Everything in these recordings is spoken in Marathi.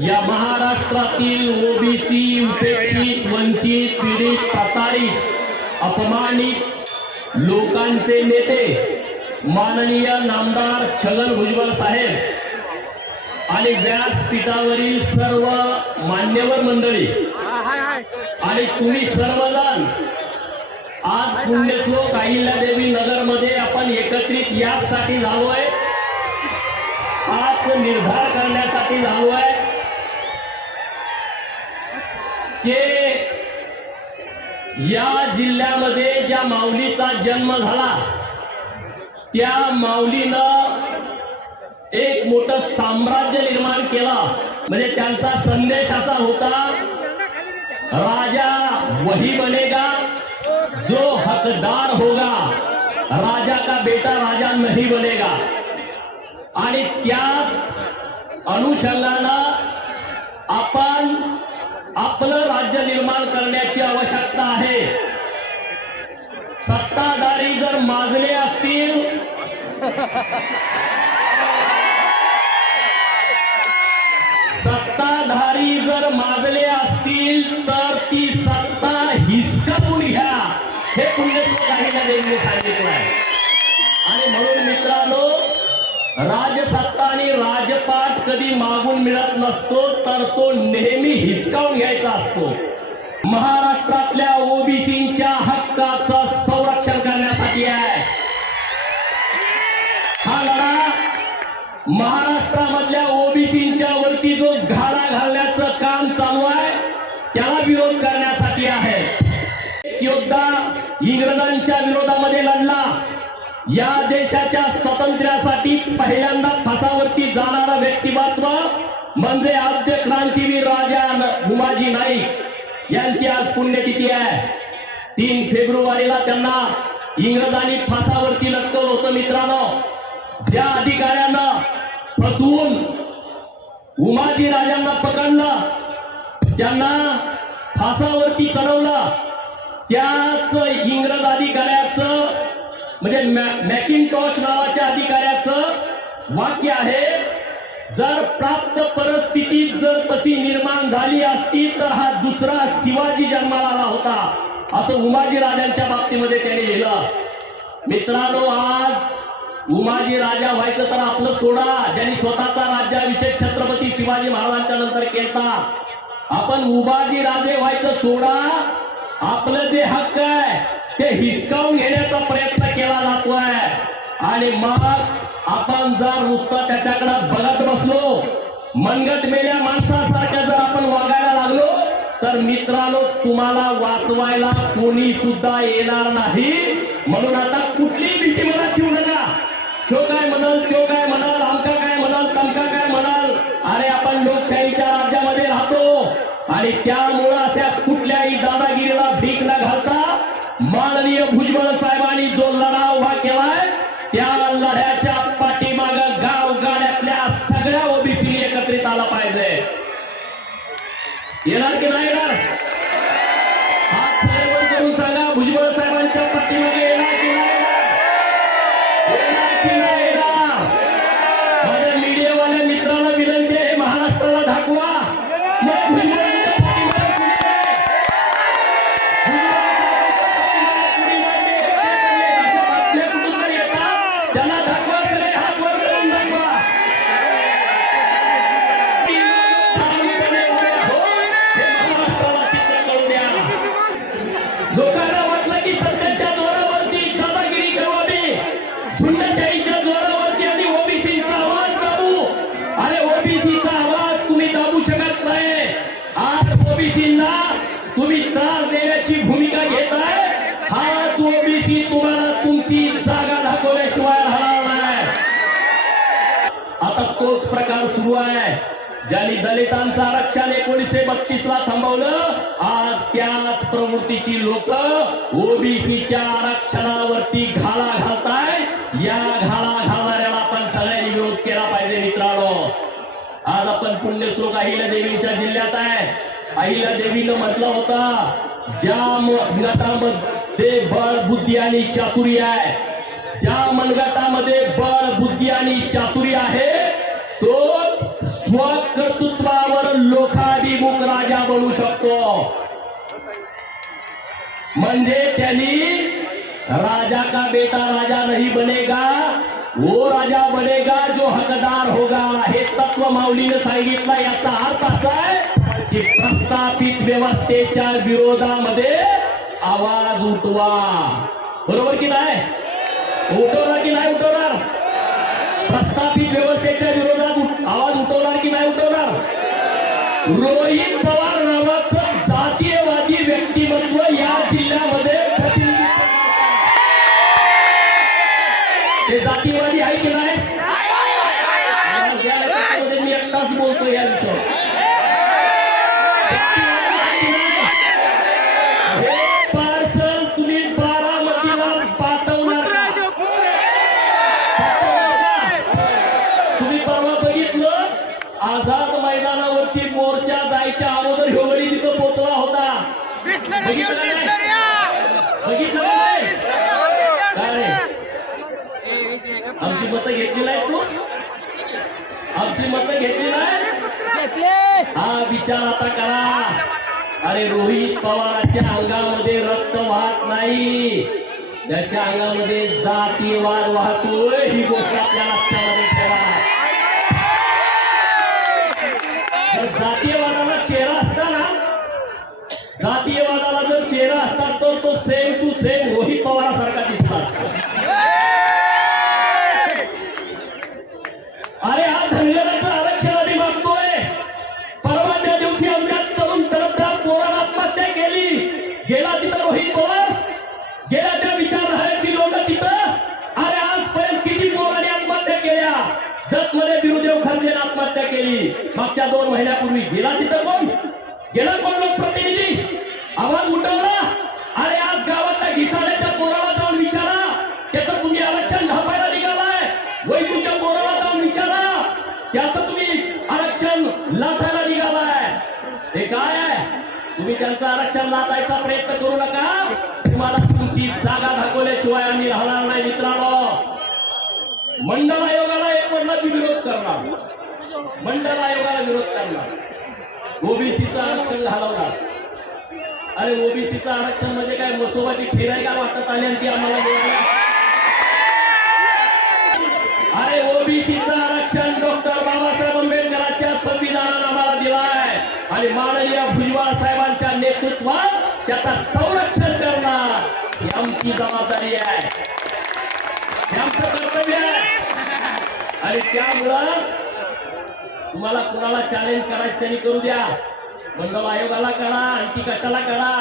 या महाराष्ट्रातील ओबीसी, उपेक्षित, वंचित, पीडित, प्रताडित, अपमानित लोकांचे नेते माननीय नामदार छगन भुजबळ साहेब आणि व्यासपीठावरील सर्व मान्यवर मंडळी आणि तुम्ही सर्वजण आज पुण्यश्लोक अहिल्यादेवी नगर मध्ये आपण एकत्रित यासाठी झालोय, हाच निर्धार करण्यासाठी झालोय की या जिल्ह्यामध्ये ज्या माऊलीचा जन्म झाला त्या माऊलीनं एक मोठं साम्राज्य निर्माण केलं। म्हणजे त्यांचा संदेश असा होता, राजा वही बनेगा जो हकदार होगा, राजा का बेटा राजा नहीं बनेगा। आणि त्याच अनुषंगानं आपण आपलं राज्य निर्माण करण्याची आवश्यकता आहे। सत्ताधारी जर माजले असतील सत्ताधारी जर माजले असतील तर ती सत्ता हिसकावून घ्या, हे पुण्यश्लोक अहिल्यादेवीने सांगितलं आहे। आणि म्हणून मित्रांनो, राजसत्ता आणि राजपाट कधी मागून मिळत नसतो, तर तो नेहमी हिसकावून घ्यायचा असतो। महाराष्ट्रातल्या ओबीसींच्या हक्काचं संरक्षण करण्यासाठी आहे हा लढा। महाराष्ट्रामधल्या ओबीसींच्या वरती जो घाला घालण्याचं काम चालू आहे त्याला विरोध करण्यासाठी आहे। एक योद्धा इंग्रजांच्या विरोधामध्ये लढला, या देशाच्या स्वातंत्र्यासाठी पहिल्यांदा फासावरती जाणारा व्यक्तिमत्व म्हणजे आद्य क्रांतीवीर राजा उमाजी नाईक यांची आज पुण्यतिथी आहे। 3 फेब्रुवारीला त्यांना इंग्रजांनी फासावरती लटकवलं होतं। मित्रांनो, ज्या अधिकाऱ्यांना फसवून उमाजी राजांना पकडलं, त्यांना फासावरती चढवलं, त्याच इंग्रज अधिकाऱ्याचं म्हणजे मॅकिंटॉश नावाच्या अधिकाऱ्याचं वाक्य आहे, जर प्राप्त परिस्थितीत जर तशी निर्माण झाली असती तर हा दुसरा शिवाजी जन्माला आला होता, असं उमाजी राजांच्या बाबतीमध्ये त्यांनी लिहिलं। मित्रांनो, आज उमाजी राजा व्हायचं तर आपलं सोडा, ज्यांनी स्वतःचा राज्याभिषेक छत्रपती शिवाजी महाराजांच्या नंतर केला, आपण उमाजी राजे व्हायचं सोडा, आपलं जे हक्क आहे ते हिसकावून घेण्याचा प्रयत्न केला जातोय। आणि मग आपण जर नुसतं त्याच्याकडे बघत बसलो, मनगट मेल्या माणसासारख्या जर आपण वागायला लागलो तर मित्रांनो, तुम्हाला वाचवायला कोणी सुद्धा येणार नाही। म्हणून आता कुठलीही भीती मनात ठेवू नका, तो काय म्हणाल, तो काय म्हणाल, आमका काय म्हणाल, तमका काय म्हणाल। अरे आपण लोकशाहीच्या राज्यामध्ये राहतो आणि त्यामुळे अशा कुठल्याही दादागिरीला भीक न घालता माननीय भुजबळ साहेबांनी जो लढा उभा केलाय त्या लढ्याच्या पाठीमाग गाव गाड्यातल्या सगळ्या ओबीसी एकत्रित आला पाहिजे। येणार की नाही येणार? हात सर्व करून सांगा, भुजबळ साहेबांच्या पाठीमागे येणार की नाही येणार की नाही येणार? माझ्या मीडियावाल्या मित्रांना विनंती आहे, महाराष्ट्राला दाखवा मग भुजबळांच्या पाठीमागे त्यांना दाखवा, सगळे हात वर करून दाखवा। महाराष्ट्राला चित्र करू द्या। लोकांना वाटलं की सत्तेच्या जोरावरती दादागिरी करू आम्ही, झुंडशाहीच्या जोरावरती आणि ओबीसीचा आवाज दाबू। अरे ओबीसीचा आवाज तुम्ही दाबू शकत नाही। आज ओबीसींना तुम्ही त्रास देण्याची भूमिका घेताय, हाच ओबीसी तुम्हाला तुमची जागा दाखवल्याशिवाय राहणार नाही। आता तोच प्रकार सुरू आहे, ज्यांनी दलितांचं आरक्षण 1932 ला थांबवलं, आज त्याच प्रवृत्तीची लोक ओबीसीच्या आरक्षणावरती घाला घालताय। या घाला घालणाऱ्याला आपण सगळ्यांनी विरोध केला पाहिजे। मित्रांनो, आज आपण पुण्यश्लोक अहिल्यादेवींच्या जिल्ह्यात आहे। अहिल्यादेवीनं म्हटलं होतं, ज्या मनगटामध्ये बळ, बुद्धी आणि चातुर्य आहे, ज्या मनगटामध्ये बळ, बुद्धी आणि चातुर्य आहे, तो स्वकर्तृत्वावर लोकाभिमुख राजा बनू शकतो. म्हणजे त्यांनी राजा का बेटा राजा नहीं बनेगा, वो राजा बनेगा जो हकदार होगा. हे तत्व माऊलीने सांगितलं. याचा अर्थ असा आहे की प्रस्थापित व्यवस्थेच्या विरोधामध्ये आवाज उठवा. बरोबर की नाही? उठवणार की नाही उठवणार? प्रस्थापित व्यवस्थेच्या विरोधात आवाज उठवणार की नाही उठवणार? रोहित पवार नावाचं जातीयवादी व्यक्तिमत्व या जिल्ह्यामध्ये ते जातीयवादी आहे की नाही? मी एकटाच बोलतो या विषयावर. हे पार्सल तुम्ही बारामतीला पाठवणार का? तुम्ही परवा बघितलं आझाद मैदानावरती मोर्चा जायच्या अगोदर ह्योगडी तिथं पोहोचला होता. बघितलं आमची मतं घेतली नाही तू? आमची मतं घेतली नाही? हा विचार आता करा. अरे रोहित पवारांच्या अंगामध्ये रक्त वाहत नाही, त्याच्या अंगामध्ये जातीयवाद वाहतोय. ही गोष्ट आपल्या लक्षामध्ये ठेवा. जातीयवादाला चेहरा असता ना, जातीयवादाला जर चेहरा असता तर तो सेम टू सेम रोहित पवारासारखा दिसला असता. अरे हा धनगराचं आरक्षण आम्ही मागतोय. परवाच्या दिवशी आमच्या तरुण तरफदार पोराला आत्महत्या केली. गेला तिथं रोहित पवार, गेला त्या विचारधारेची लोक तिथं. अरे आजपर्यंत किती पोराने आत्महत्या केल्या? जतमध्ये बिरुदेव खर्जेने आत्महत्या केली मागच्या 2 महिन्यापूर्वी. गेला तिथं कोण? गेला कोण लोकप्रतिनिधी? आवाज उठवला? अरे आज गावातल्या घिसाड्याच्या पोराला जाऊन विचारा, त्याचं तुम्ही आरक्षण ढापायला निघालाय. वैद्यूच्या पोराला जाऊन विचारा, त्याचं तुम्ही आरक्षण लाथायला निघालाय. हे काय आहे? तुम्ही त्यांचं आरक्षण लाथायचा प्रयत्न करू नका. तुम्हाला तुमची जागा दाखवल्याशिवाय आम्ही राहणार नाही. मित्रांनो, मंडल आयोगाला एक म्हणला विरोध करणार, मंडल आयोगाला विरोध करणार, ओबीसीचं आरक्षण घालवणार. अरे ओबीसीचं आरक्षण म्हणजे काय मसोबाची फिराय का वाटत आली आणि ती आम्हाला मिळाली? अरे ओबीसीचं आरक्षण डॉक्टर बाबासाहेब आंबेडकरांच्या संविधानानं आम्हाला दिलाय आणि माननीय भुजबळ साहेबांच्या नेतृत्वात त्याचा संरक्षण करणं ही आमची जबाबदारी आहे, हे आमचं कर्तव्य आहे. आणि त्यामुळं तुम्हाला कुणाला चॅलेंज करायचं त्यांनी करू द्या. मंडल आयोगाला करा, आणखी कशाला करा.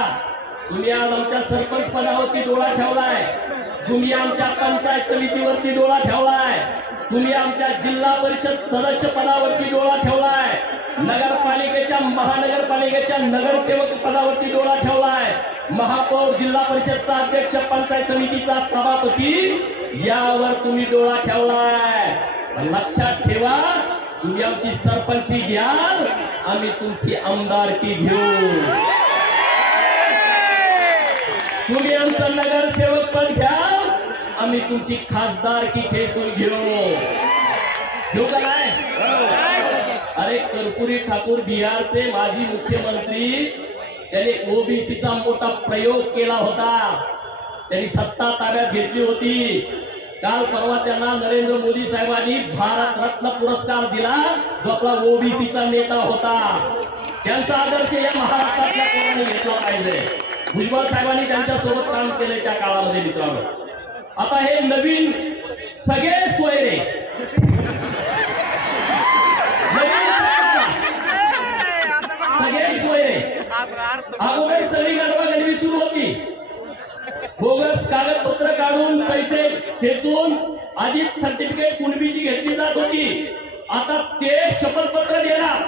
तुम्ही आज आमच्या सरपंच पदावरती डोळा ठेवलाय, तुम्ही आमच्या पंचायत समितीवरती डोळा ठेवलाय, तुम्ही आमच्या जिल्हा परिषद सदस्य पदावरती डोळा ठेवलाय, नगरपालिकेच्या महानगरपालिकेच्या नगरसेवक पदावरती डोळा ठेवलाय, महापौर, जिल्हा परिषदचा अध्यक्ष, पंचायत समितीचा सभापती यावर तुम्ही डोळा ठेवलाय. लक्षात ठेवा, तुम्ही आमची सरपंची घ्याल, आम्ही तुमची आमदारकी घेऊ. तुम्ही आमचं नगरसेवक पद घ्याल, आम्ही तुमची खासदारकी खेचून घेऊ का नाही? अरे कर्पूरी ठाकूर बिहारचे माजी मुख्यमंत्री, त्यांनी ओबीसीचा मोठा प्रयोग केला होता. त्यांनी सत्ता ताब्यात घेतली होती. काल परवा त्यांना नरेंद्र मोदी साहेबांनी भारत रत्न पुरस्कार दिला, जो आपला ओबीसीचा नेता होता. त्यांचा आदर्श या महाराष्ट्रातल्या कोणाने घेतला पाहिजे. भुजबळ साहेबांनी त्यांच्यासोबत काम केलंय त्या काळामध्ये. मित्रांनो, आता हे नवीन सगळे सोयरे, सगळे सोयरे अगोदर सगळी गडबडी सुरू होती. बोगस कागदपत्र काढून पैसे खेचून आधीच सर्टिफिकेट कुणबीची घेतली जात होती. आता ते शपथपत्र देणार,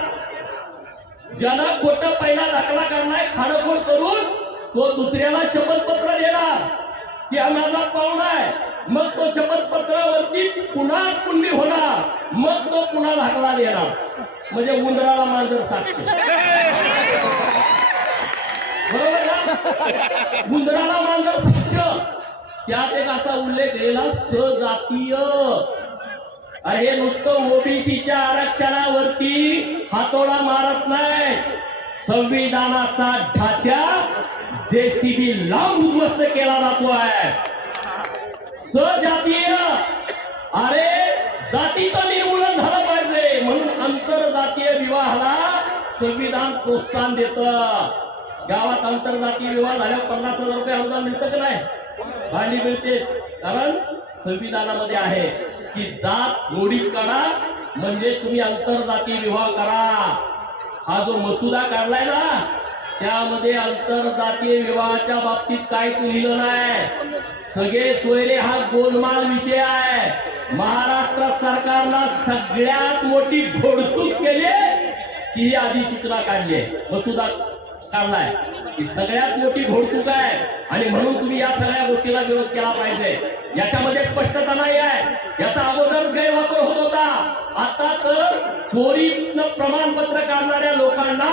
ज्याला खोटं पहिला दाखला करणार खाडखोड करून तो दुसऱ्याला शपथपत्र देणार की हा माझा पाहुणा आहे. मग तो शपथपत्रावरती पुन्हा कुंडी होणार, मग तो पुन्हा दाखला देणार. म्हणजे उंदराला मांजर साक्ष, बरोबर ना? उंदराला मांजर साक्ष. त्यात एक असा उल्लेख केलेला, सजातीय अरे नुसतं ओबीसीच्या आरक्षणावरती हातोडा मारत नाही, संविधानाचा ढाचा जेसीबी लावून उद्ध्वस्त केला जातोय. सजातीय, अरे जातीचं निर्मूलन झालं पाहिजे म्हणून आंतरजातीय विवाहाला संविधान प्रोत्साहन देतं. गावात आंतरजातीय विवाह झाल्यावर 50,000 रुपये अनुदान मिळतं का नाही? भांडी मिळते. कारण संविधानामध्ये आहे की जात मोडीत काढा म्हणजे तुम्ही आंतरजातीय विवाह करा. हा जो मसुदा काढलाय ना त्यामध्ये आंतरजातीय विवाहाच्या बाबतीत काहीच लिहिलं नाही. सगळे सोयरे हा गोलमाल विषय आहे. महाराष्ट्र सरकारला सगळ्यात मोठी घोडचूक केली की ही अधिसूचना काढली, मसुदा काढलाय. ही सगळ्यात मोठी घोडचूक आहे आणि म्हणून तुम्ही या सगळ्या गोष्टीला विरोध केला पाहिजे. याच्यामध्ये स्पष्टता नाही आहे. याचा अगोदरच गैरवापर होत होता. आता तर चोरीनं प्रमाणपत्र काढणाऱ्या लोकांना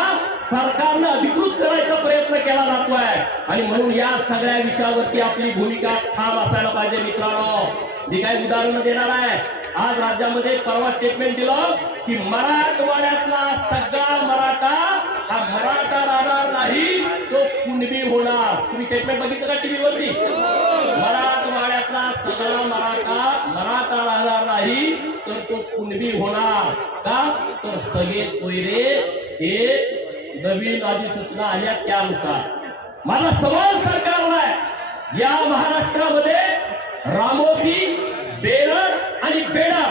सरकारनं अधिकृत करायचा प्रयत्न केला जातोय आणि म्हणून या सगळ्या विषयावरती आपली भूमिका ठाम असायला पाहिजे. मित्रांनो, मी काही उदाहरणं देणार आहे. आज राज्यामध्ये परवा स्टेटमेंट दिलं की मराठवाड्यातला सगळा मराठा हा मराठा राहणार नाही, तो कुणबी होणार. तुम्ही स्टेटमेंट बघितलं का टीव्हीवरती? मराठवाड्यातला सगळा मराठा राहणार नाही तर तो कुणबी होणार. का? तर सगळे सोयरे हे नवीन अधिसूचना आल्या त्यानुसार. माझा सवाल सरकारला आहे, या महाराष्ट्रामध्ये रामोशी, बेरड आणि बेडा,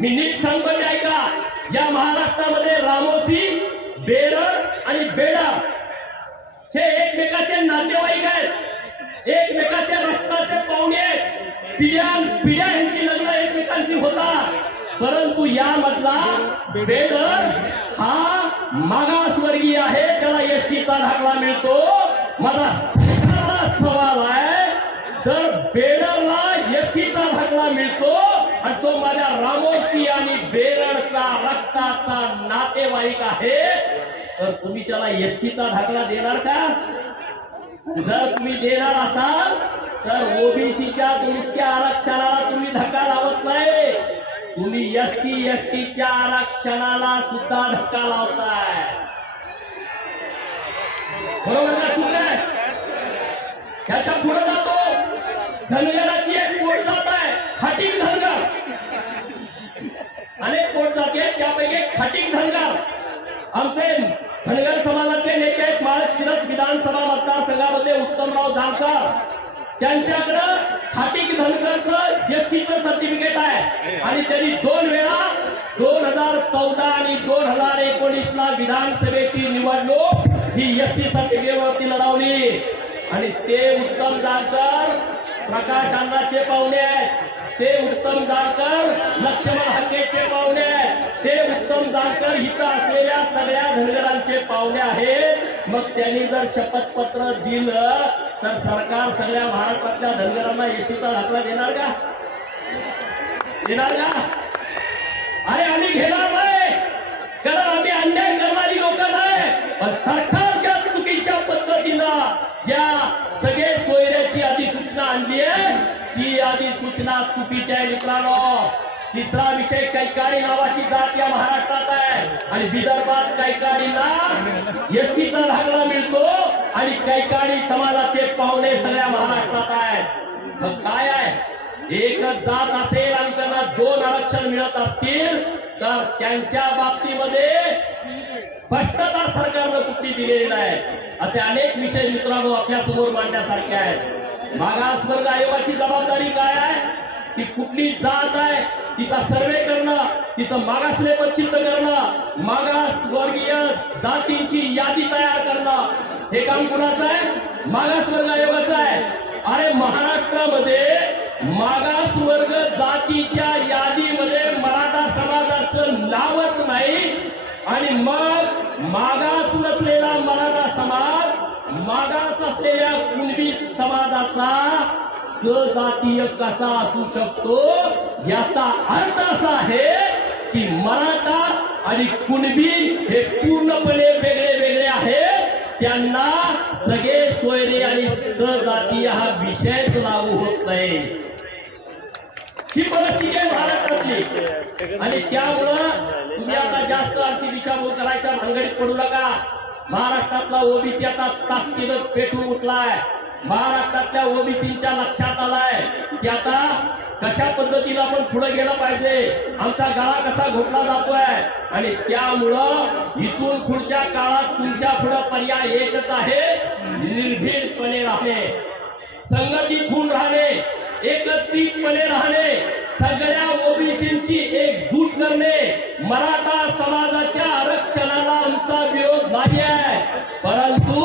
मी नीट सांगतो ते ऐका, या महाराष्ट्रामध्ये रामोशी, बेरड आणि बेडा हे एकमेकाचे नातेवाईक आहेत, एकमेकाच्या रक्ताचे पाहुणे आहेत. पिढ्या यांची लग्न एकमेकांची होतात. परंतु यामधला बेडर हा मागासवर्गीय आहे, त्याला एसटीचा दाखला मिळतो. माझा सरकारला सवाल आहे, जर बेडरला एसटीचा दाखला मिळतो आणि तो माझ्या रामोशी आणि बेरडचा रक्ताचा नातेवाईक आहे तर तुम्ही त्याला एसटीचा दाखला देणार का? जर तुम्ही देणार असाल तर ओबीसीच्या दुरुस्त्या आरक्षणाला तुम्ही धक्का लावत नाही, तुम्ही एससी एसटीच्या आरक्षणाला सुद्धा धक्का लावताय. बरोबर का? चूक आहे. त्याच्या पुढे जातो, धनगराची एक पोट जात आहे, खाटीक धनगर. अनेक पोट जाते, त्यापैकी खाटीक धनगर. आमचे धनगर समाजाचे नेते आहेत माळशिरस विधानसभा मतदारसंघामध्ये उत्तमराव जानकर. त्यांच्याकडं खाटीक धनगरचं एसटीचं सर्टिफिकेट आहे आणि त्यांनी 2 वेळा 2014 आणि 2019ला विधानसभेची निवडणूक ही एसटी सर्टिफिकेटवरती लढवली. आणि ते उत्तम जानकर प्रकाश अण्णाचे पाहुणे आहेत, ते उत्तम जानकर लक्ष्मण हक्केचे पाहुणे आहेत, ते उत्तम जानकर इथं असलेल्या सगळ्या धनगरांचे पाहुणे आहेत. मग त्यांनी जर शपथपत्र दिलं तर सरकार सगळ्या महाराष्ट्रातल्या धनगरांना एसटीचा दाखला देणार का? देणार का? अरे आम्ही घेणार नाही, कारण आम्ही अन्याय करणारी लोक नाही. पण सरकारच्या चुकीच्या पद्धतीनं या सगळे सोयऱ्याची अधिसूचना आणली आहे, ती अधिसूचना चुकीची आहे. मित्रांनो, तिसरा विषय कैकाडी नावाची जात या महाराष्ट्रात आहे आणि विदर्भात कैकाडीला एसटीचा दाखला मिळतो आणि कैकाडी समाजाचे पाहुणे सगळ्या महाराष्ट्रात आहेत. मग काय आहे, एकच जात असेल आणि त्यांना 2 आरक्षण मिळत असतील तर त्यांच्या बाबतीमध्ये स्पष्टता सरकारनं कुठली दिलेली नाही. असे अनेक विषय मित्रांनो आपल्या समोर मांडण्यासारखे आहेत. मागासवर्ग आयोगाची जबाबदारी काय आहे? ती कुठली जात आहे तिचा सर्वे करणं, तिचं मागासलेपण सिद्ध करणं, मागासवर्गीय जातींची यादी तयार करणं, हे काम कुणाचं आहे? मागासवर्ग आयोगाचं आहे. अरे महाराष्ट्रामध्ये मागासवर्ग जातीच्या यादीमध्ये मराठा समाजाचं नावच नाही आणि मग मागास नसलेला मराठा समाज मागास असलेल्या कुणबी समाजाचा सजातीय कसा असू शकतो? याचा अर्थ असा आहे की मराठा आणि कुणबी हे पूर्णपणे वेगळे वेगळे आहेत. त्यांना सगळे सोयरे आणि सजातीय हा विषयच लागू होत नाही. ही परिस्थिती आहे महाराष्ट्रातली. आणि त्यामुळं तुम्ही आता जास्त आमची दिशाभूल करायच्या भानगडीत पडू नका. महाराष्ट्रातला ओबीसी आता ताकदीनं पेटून उठलाय. महाराष्ट्रातल्या ओबीसीच्या लक्षात आलाय की आता कशा पद्धतीनं आपण पुढे गेलं पाहिजे, आमचा गळा कसा घोटला जातोय. आणि त्यामुळं इथून पुढच्या काळात तुमच्या पुढे पर्याय एकच आहे, निर्भीडपणे राहणे, संघटित होऊन राहणे, एकत्रितपणे राहणे, सगळ्या ओबीसींची एकजूट करणे. मराठा समाजाच्या आरक्षणाला आमचा विरोध नाही आहे, परंतु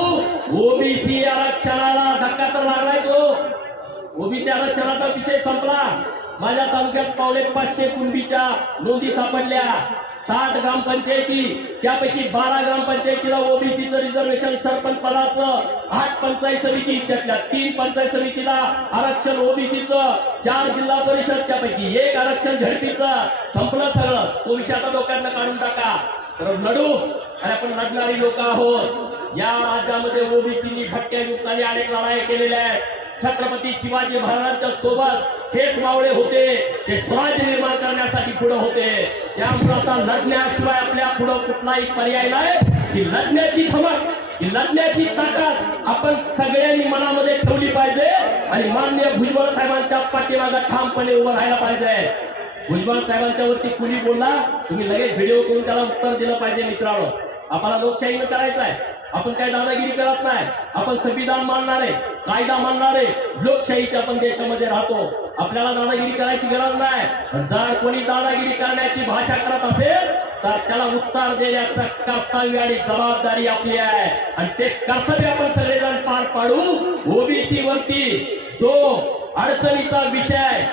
ओबीसी आरक्षणाला धक्का तर लागलाय. तो ओबीसी आरक्षणाचा विषय संपला. माझ्या तालुक्यात पावणे 500 कुणबीच्या नोंदी सापडल्या. 60 ग्रामपंचायती, त्यापैकी 12 ग्रामपंचायतीला ओबीसीचं रिझर्वेशन सरपंच पदाचं, 8 पंचायत समिती, त्यातल्या 3 पंचायत समितीला आरक्षण ओबीसीचं, 4 जिल्हा परिषद, त्यापैकी 1 आरक्षण झडपीचं. संपलं सगळं. तो विषय आता डोक्यातनं काढून टाका. तर लढू, आणि आपण लढणारी लोक आहोत. या राज्यामध्ये ओबीसीनी भटक्या युक्ताने अनेक लढाई केलेल्या आहेत. छत्रपती शिवाजी महाराजांच्या सोबत हेच मावळे होते जे स्वराज्य निर्माण करण्यासाठी पुढे होते. त्यामुळे आता लढण्याशिवाय आपल्या पुढे कुठलाही पर्याय नाही. ही लढण्याची धमक, ही लढण्याची ताकद आपण सगळ्यांनी मनामध्ये ठेवली पाहिजे आणि माननीय भुजबळ साहेबांच्या पाठीमागे ठामपणे उभं राहायला पाहिजे. भुजबळ साहेबांच्या वरती कुणी बोलला, तुम्ही लगेच व्हिडिओ करून त्याला उत्तर दिलं पाहिजे. मित्रांनो, आपल्याला लोकशाहीनं करायचं आहे. आपण काय दादागिरी करत नाही. आपण संविधान मानणारे, कायदा मानणारे, लोकशाहीच्या आपण देशामध्ये राहतो. आपल्याला दादागिरी करायची गरज नाही. जर कोणी दादागिरी करण्याची भाषा करत असेल तर त्याला उत्तर देण्याचं कर्तव्य आणि जबाबदारी आपली आहे, आणि ते कर्तव्य आपण सगळेजण पार पाडू. ओबीसी वरती जो अडचणीचा विषय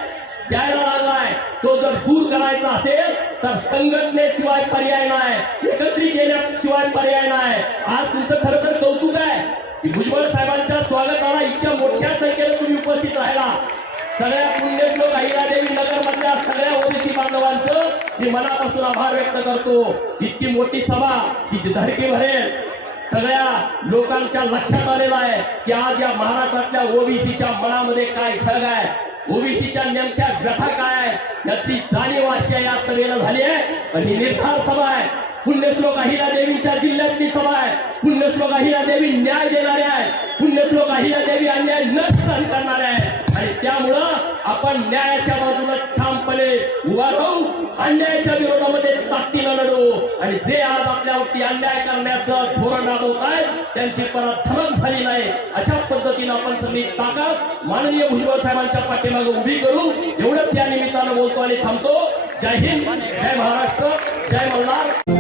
द्यायला लागलाय तो जर दूर करायचा असेल तर संघटनेशिवाय पर्याय नाही, एकत्रित केल्याशिवाय पर्याय नाही. आज तुमचं खरं तर कौतुक आहे की भुजबळ साहेबांच्या स्वागताला इतक्या मोठ्या संख्येने तुम्ही उपस्थित राहिला. सगळ्या पुण्यश्लोक अहिल्यादेवी नगर मधल्या सगळ्या ओबीसी बांधवांचं मी मनापासून आभार व्यक्त करतो. इतकी मोठी सभा ही धडकी भरेल. सगळ्या लोकांच्या लक्षात आलेलं आहे की आज या महाराष्ट्रातल्या ओबीसीच्या मनामध्ये काय ढग आहे, ओबीसीच्या नेमक्या व्यथा काय आहे याची जाणीव आजच्या या सभेला झाली आहे. आणि ही निर्धार सभा आहे. पुण्यश्लोक अहिल्यादेवीच्या जिल्ह्यातली सभा आहे. पुण्यश्लोक अहिल्यादेवी न्याय देणारे आहे. पुण्यश्लोक अहिल्यादेवी अन्याय न सहन करणारे आहे. आणि त्यामुळं आपण न्यायाच्या बाजूला ठामपणे उभा राहू, अन्यायाच्या विरोधामध्ये ताकदीनं लढू. आणि जे आज आपल्यावरती अन्याय करण्याचं धोरण राबवत आहेत त्यांची परत धमक झाली नाही, अशा पद्धतीनं आपण सगळी ताकद माननीय भुजबळ साहेबांच्या पाठीमागे उभी करू. एवढंच या निमित्तानं बोलतो आणि थांबतो. जय हिंद, जय महाराष्ट्र, जय मल्हार.